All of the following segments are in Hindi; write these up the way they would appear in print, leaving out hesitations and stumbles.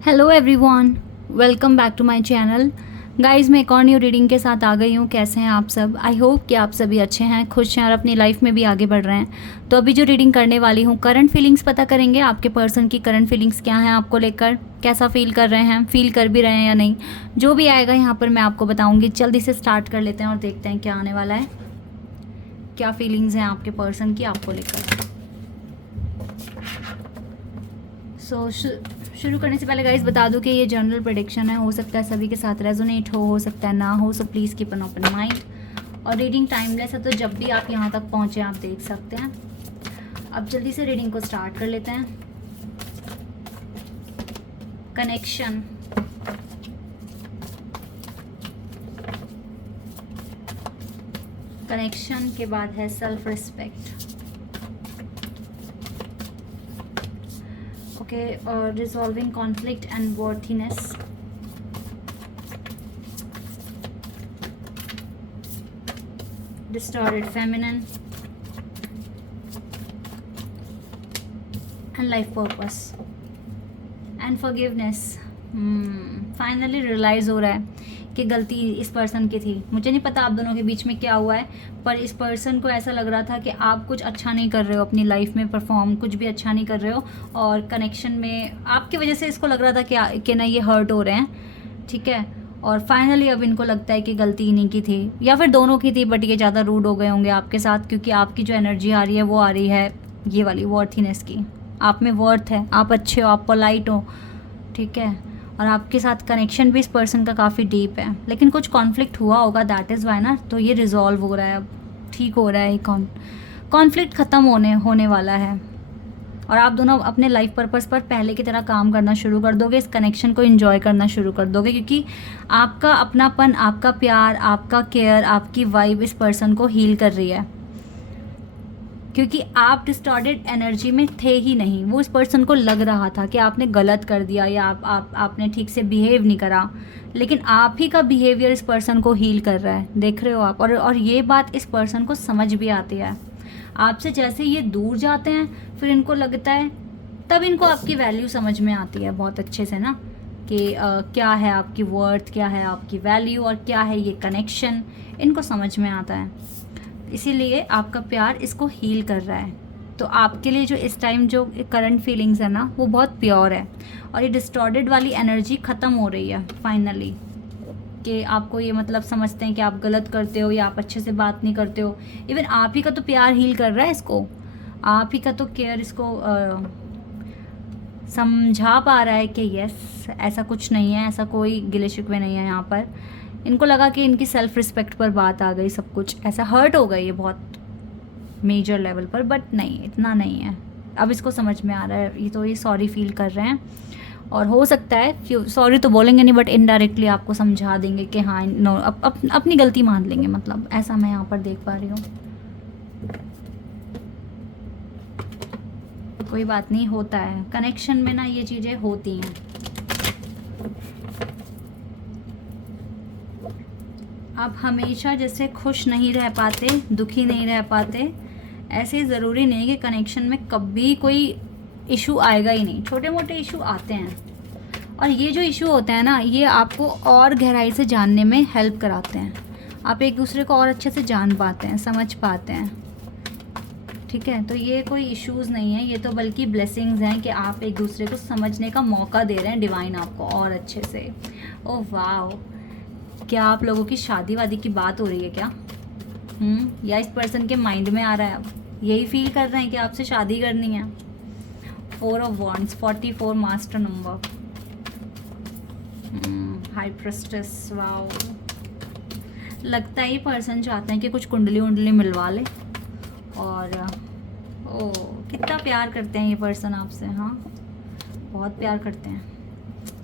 Hello everyone, welcome back to my channel. Guys, मैं एक और न्यू रीडिंग के साथ आ गई हूँ। कैसे हैं आप सब? आई होप कि आप सभी अच्छे हैं, खुश हैं और अपनी लाइफ में भी आगे बढ़ रहे हैं। तो अभी जो रीडिंग करने वाली हूँ, करंट फीलिंग्स पता करेंगे आपके पर्सन की करंट फीलिंग्स क्या हैं आपको लेकर, कैसा फील कर रहे हैं, फील कर भी रहे हैं या नहीं। जो भी आएगा यहाँ पर मैं आपको बताऊँगी। जल्दी से स्टार्ट कर लेते हैं और देखते हैं क्या आने वाला है, क्या फीलिंग्स हैं आपके पर्सन की आपको लेकर। शुरू करने से पहले गाइस बता दूं कि ये जनरल प्रेडिक्शन है, हो सकता है सभी के साथ रेजोनेट हो सकता है ना हो। So please keep an open mind. और रीडिंग टाइमलेस है, तो जब भी आप यहाँ तक पहुँचे आप देख सकते हैं। अब जल्दी से रीडिंग को स्टार्ट कर लेते हैं। कनेक्शन, कनेक्शन के बाद है self respect. Okay, resolving conflict and worthiness. Distorted feminine and life purpose and forgiveness. Finally realise हो रहा है कि गलती इस पर्सन की थी। मुझे नहीं पता आप दोनों के बीच में क्या हुआ है, पर इस पर्सन को ऐसा लग रहा था कि आप कुछ अच्छा नहीं कर रहे हो अपनी लाइफ में, परफॉर्म कुछ भी अच्छा नहीं कर रहे हो, और कनेक्शन में आपकी वजह से इसको लग रहा था कि ना ये हर्ट हो रहे हैं। ठीक है, और फाइनली अब इनको लगता है कि गलती इन्हीं की थी या फिर दोनों की थी, बट ये ज़्यादा रूड हो गए होंगे आपके साथ, क्योंकि आपकी जो एनर्जी आ रही है वो आ रही है ये वाली वर्थीनेस की। आप में वर्थ है, आप अच्छे हो, आप पोलाइट हो। ठीक है, और आपके साथ कनेक्शन भी इस पर्सन का काफ़ी डीप है, लेकिन कुछ कॉन्फ्लिक्ट हुआ होगा, दैट इज़ वाई ना। तो ये रिजॉल्व हो रहा है, अब ठीक हो रहा है। कॉन्फ्लिक्ट ख़त्म होने वाला है, और आप दोनों अपने लाइफ पर्पस पर पहले की तरह काम करना शुरू कर दोगे, इस कनेक्शन को एंजॉय करना शुरू कर दोगे, क्योंकि आपका अपनापन, आपका प्यार, आपका केयर, आपकी वाइब इस पर्सन को हील कर रही है। क्योंकि आप डिस्टॉर्टेड एनर्जी में थे ही नहीं। वो इस पर्सन को लग रहा था कि आपने गलत कर दिया या आपने ठीक से बिहेव नहीं करा, लेकिन आप ही का बिहेवियर इस पर्सन को हील कर रहा है। देख रहे हो आप, और ये बात इस पर्सन को समझ भी आती है। आपसे जैसे ये दूर जाते हैं, फिर इनको लगता है, तब इनको आपकी वैल्यू समझ में आती है बहुत अच्छे से ना, कि क्या है आपकी वर्थ, क्या है आपकी वैल्यू, और क्या है ये कनेक्शन, इनको समझ में आता है। इसीलिए आपका प्यार इसको हील कर रहा है। तो आपके लिए जो इस टाइम जो करंट फीलिंग्स है ना, वो बहुत प्योर है, और ये डिस्टॉर्टेड वाली एनर्जी ख़त्म हो रही है फाइनली। कि आपको ये मतलब समझते हैं कि आप गलत करते हो या आप अच्छे से बात नहीं करते हो। इवन आप ही का तो प्यार हील कर रहा है इसको, आप ही का तो केयर इसको समझा पा रहा है कि यस, ऐसा कुछ नहीं है, ऐसा कोई गिले शिकवे नहीं है यहाँ पर। इनको लगा कि इनकी सेल्फ रिस्पेक्ट पर बात आ गई, सब कुछ ऐसा हर्ट हो गई है बहुत मेजर लेवल पर, बट नहीं, इतना नहीं है। अब इसको समझ में आ रहा है, ये सॉरी फील कर रहे हैं, और हो सकता है सॉरी तो बोलेंगे नहीं, बट इनडायरेक्टली आपको समझा देंगे कि हाँ नो, अपनी गलती मान लेंगे, मतलब ऐसा मैं यहाँ पर देख पा रही हूँ। कोई बात नहीं, होता है कनेक्शन में ना, ये चीज़ें होती हैं। आप हमेशा जैसे खुश नहीं रह पाते, दुखी नहीं रह पाते, ऐसे ज़रूरी नहीं कि कनेक्शन में कभी कोई इशू आएगा ही नहीं। छोटे मोटे इशू आते हैं, और ये जो इशू होते हैं ना, ये आपको और गहराई से जानने में हेल्प कराते हैं। आप एक दूसरे को और अच्छे से जान पाते हैं, समझ पाते हैं। ठीक है, तो ये कोई इश्यूज़ नहीं है, ये तो बल्कि ब्लेसिंग्स हैं कि आप एक दूसरे को समझने का मौका दे रहे हैं, डिवाइन आपको और अच्छे से। ओह वाह, क्या आप लोगों की शादी वादी की बात हो रही है क्या? या इस पर्सन के माइंड में आ रहा है, अब यही फील कर रहे हैं कि आपसे शादी करनी है। 4 of wands, 44 master number, high प्रेस्टेस। Wow, लगता है ये पर्सन चाहते हैं कि कुछ कुंडली उंडली मिलवा ले, और ओ कितना प्यार करते हैं ये पर्सन आपसे। हाँ, बहुत प्यार करते हैं।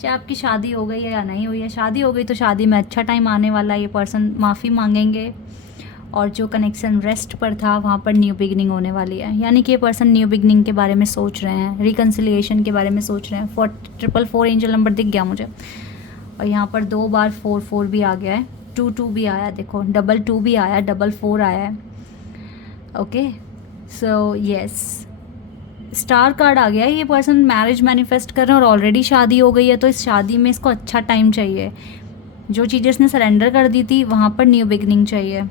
चाहे आपकी शादी हो गई है या नहीं हुई है, शादी हो गई तो शादी में अच्छा टाइम आने वाला है। ये पर्सन माफ़ी मांगेंगे, और जो कनेक्शन रेस्ट पर था वहाँ पर न्यू बिगनिंग होने वाली है। यानी कि ये पर्सन न्यू बिगनिंग के बारे में सोच रहे हैं, रिकन्सिलिएशन के बारे में सोच रहे हैं। 444 एंजल नंबर दिख गया मुझे, और यहाँ पर 2 बार 4 भी आ गया है, 2 भी आया, देखो 2 भी आया, 4 आया है। Okay, so yes, star card आ गया है, ये पर्सन मैरिज मैनिफेस्ट कर रहे हैं और ऑलरेडी शादी हो गई है, तो इस शादी में इसको अच्छा टाइम चाहिए। जो चीज़ें इसने सरेंडर कर दी थी वहाँ पर न्यू बिगनिंग चाहिए।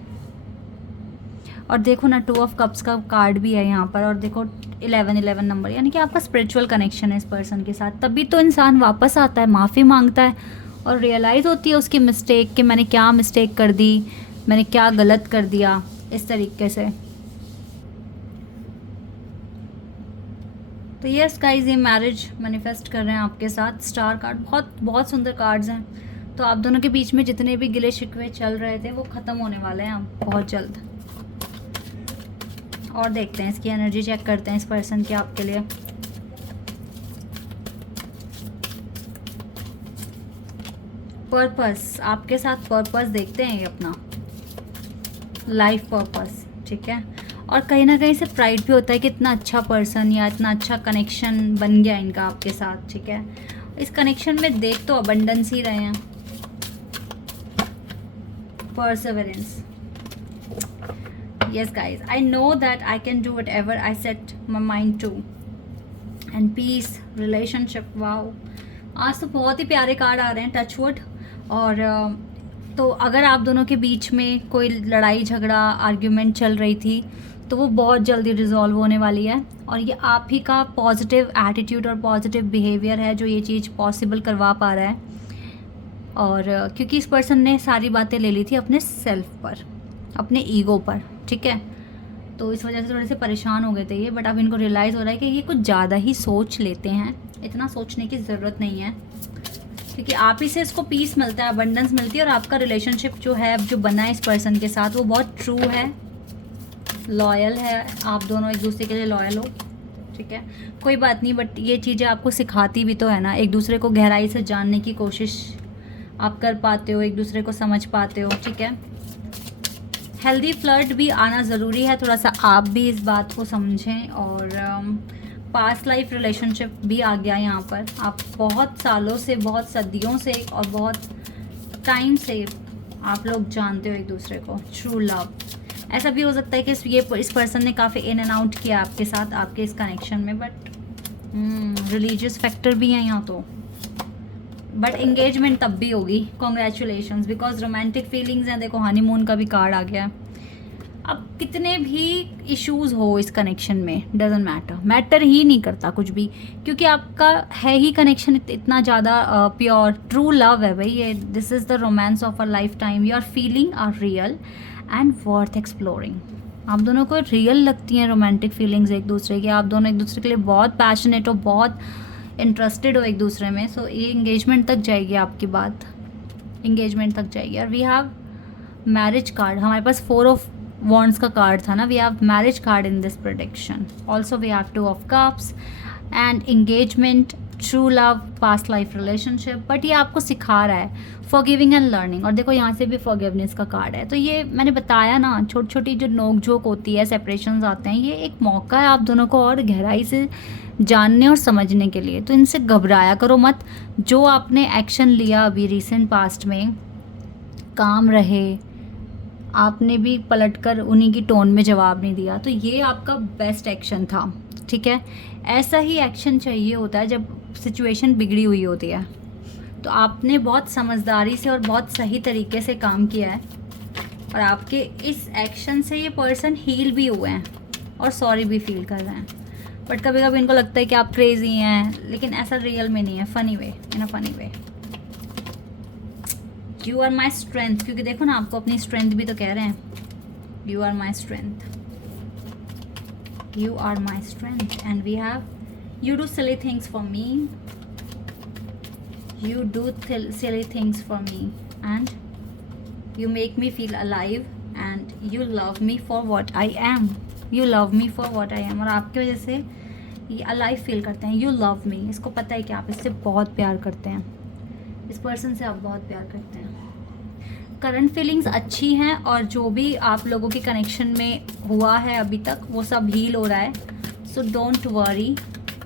और देखो ना 2 ऑफ कप्स का कार्ड भी है यहाँ पर, और देखो 11 नंबर, यानी कि आपका स्पिरिचुअल कनेक्शन है इस पर्सन के साथ। तभी तो इंसान वापस आता है, माफ़ी मांगता है और रियलाइज़ होती है उसकी मिस्टेक कि मैंने क्या मिस्टेक कर दी, मैंने क्या गलत कर दिया, इस तरीके से। तो यस गाइस, ये मैरिज मैनिफेस्ट कर रहे हैं आपके साथ। स्टार कार्ड बहुत बहुत सुंदर कार्ड्स हैं। तो आप दोनों के बीच में जितने भी गिले शिकवे चल रहे थे वो ख़त्म होने वाले हैं अब बहुत जल्द। और देखते हैं इसकी एनर्जी, चेक करते हैं इस पर्सन की आपके लिए। पर्पस, आपके साथ पर्पस देखते हैं ये अपना लाइफ पर्पस, ठीक है। और कहीं ना कहीं से प्राइड भी होता है कि इतना अच्छा पर्सन या इतना अच्छा कनेक्शन बन गया इनका आपके साथ, ठीक है। इस कनेक्शन में देख तो अबंडेंस ही रहे हैं। Perseverance, yes guys, I know that I can do whatever I set my mind to, and peace, relationship, wow। आज तो बहुत ही प्यारे कार्ड आ रहे हैं, टच वुड। और तो अगर आप दोनों के बीच में कोई लड़ाई झगड़ा आर्ग्यूमेंट चल रही थी तो वो बहुत जल्दी रिजॉल्व होने वाली है। और ये आप ही का पॉजिटिव एटीट्यूड और पॉजिटिव बिहेवियर है जो ये चीज़ पॉसिबल करवा पा रहा है। और क्योंकि इस पर्सन ने सारी बातें ले ली थी अपने सेल्फ पर, अपने ईगो पर, ठीक है। तो इस वजह से थोड़े से परेशान हो गए थे ये, बट अब इनको रियलाइज़ हो रहा है कि ये कुछ ज़्यादा ही सोच लेते हैं। इतना सोचने की ज़रूरत नहीं है, क्योंकि आप ही से इसको पीस मिलता है, अबंडेंस मिलती है। और आपका रिलेशनशिप जो है, जो बना है इस पर्सन के साथ, वो बहुत ट्रू है, लॉयल है। आप दोनों एक दूसरे के लिए लॉयल हो, ठीक है। कोई बात नहीं, बट ये चीज़ें आपको सिखाती भी तो है ना, एक दूसरे को गहराई से जानने की कोशिश आप कर पाते हो, एक दूसरे को समझ पाते हो, ठीक है। हेल्दी फ्लर्ट भी आना ज़रूरी है, थोड़ा सा आप भी इस बात को समझें। और पास्ट लाइफ रिलेशनशिप भी आ गया यहाँ पर। आप बहुत सालों से, बहुत सदियों से और बहुत टाइम से आप लोग जानते हो एक दूसरे को, ट्रू लव। ऐसा भी हो सकता है कि इस पर्सन ने काफ़ी इन एंड आउट किया आपके साथ, आपके इस कनेक्शन में, बट रिलीजियस फैक्टर भी है यहाँ तो। बट एंगेजमेंट तब भी होगी, कॉन्ग्रेचुलेशंस, बिकॉज रोमांटिक फीलिंग्स हैं। देखो हनीमून का भी कार्ड आ गया। अब कितने भी इश्यूज हो इस कनेक्शन में, डजेंट मैटर ही नहीं करता कुछ भी, क्योंकि आपका है ही कनेक्शन इतना ज़्यादा प्योर, ट्रू लव है भाई ये। This is the romance of a lifetime. You are feeling are real and worth exploring. आप दोनों को रियल लगती हैं रोमांटिक फीलिंग्स एक दूसरे की। आप दोनों एक दूसरे के लिए बहुत पैशनेट हो, बहुत इंटरेस्टेड हो एक दूसरे में। सो ये इंगेजमेंट तक जाएगी आपकी बात, इंगेजमेंट तक जाएगी। और वी हैव मैरिज कार्ड, हमारे पास 4 ऑफ वॉन्ड्स का कार्ड था ना, we have marriage card in this prediction. Also we have 2 of cups and engagement, true love, past life relationship. But ये आपको सिखा रहा है फॉरगिविंग एंड लर्निंग। और देखो यहाँ से भी फॉरगिवनेस का कार्ड है। तो ये मैंने बताया ना, छोटी छोटी जो नोक झोंक होती है, सेपरेशंस आते हैं, ये एक मौका है आप दोनों को और गहराई से जानने और समझने के लिए। तो इनसे घबराया करो मत। जो आपने एक्शन लिया अभी रिसेंट पास्ट में, काम रहे, आपने भी पलटकर उन्हीं की टोन में जवाब नहीं दिया, तो ये आपका बेस्ट एक्शन था, ठीक है। ऐसा ही एक्शन चाहिए होता है जब सिचुएशन बिगड़ी हुई होती है। तो आपने बहुत समझदारी से और बहुत सही तरीके से काम किया है, और आपके इस एक्शन से ये पर्सन हील भी हुए हैं और सॉरी भी फील कर रहे हैं। बट कभी कभी इनको लगता है कि आप क्रेजी हैं, लेकिन ऐसा रियल में नहीं है, funny way, in a funny way. You are my strength, क्योंकि देखो ना आपको अपनी स्ट्रेंथ भी तो कह रहे हैं। You are my strength, you are my strength, and we have you do silly things for me, you do silly things for me, and you make me feel alive, and you love me for what I am, you love me for what I am। और आपकी वजह से ये अलाइव फील करते हैं। you love me, इसको पता है कि आप इससे बहुत प्यार करते हैं, इस पर्सन से आप बहुत प्यार करते हैं। करंट फीलिंग्स अच्छी हैं, और जो भी आप लोगों के कनेक्शन में हुआ है अभी तक वो सब हील हो रहा है। सो डोंट वरी,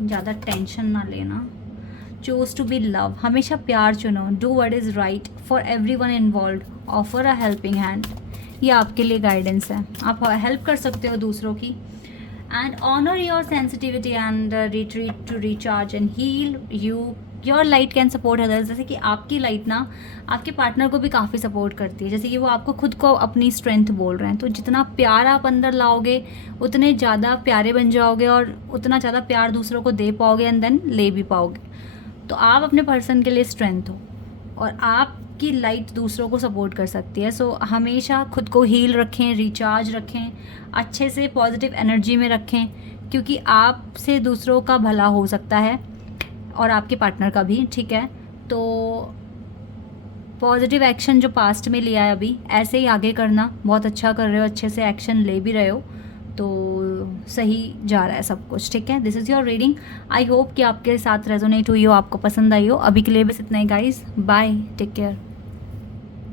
ज़्यादा टेंशन ना लेना। चूज टू बी लव, हमेशा प्यार चुनो। Do what is right for everyone involved, offer a helping hand. ये आपके लिए गाइडेंस है, आप हेल्प कर सकते हो दूसरों की। and honor your sensitivity and retreat to recharge and heal you. Your light can support others, जैसे कि आपकी लाइट ना आपके पार्टनर को भी काफ़ी सपोर्ट करती है, जैसे कि वो आपको खुद को अपनी स्ट्रेंथ बोल रहे हैं। तो जितना प्यार आप अंदर लाओगे उतने ज़्यादा प्यारे बन जाओगे और उतना ज़्यादा प्यार दूसरों को दे पाओगे एंड देन ले भी पाओगे। तो आप अपने पर्सन के लिए स्ट्रेंथ हो और आपकी लाइट दूसरों को सपोर्ट कर सकती है। सो हमेशा खुद को हील रखें, रिचार्ज रखें, अच्छे से पॉजिटिव एनर्जी में रखें, क्योंकि आपसे दूसरों का भला हो सकता है और आपके पार्टनर का भी, ठीक है। तो पॉजिटिव एक्शन जो पास्ट में लिया है अभी ऐसे ही आगे करना, बहुत अच्छा कर रहे हो, अच्छे से एक्शन ले भी रहे हो, तो सही जा रहा है सब कुछ, ठीक है। This is your reading. I hope कि आपके साथ रेजोनेट हुई हो, आपको पसंद आई हो। अभी के लिए बस इतना ही गाइस, बाय, टेक केयर।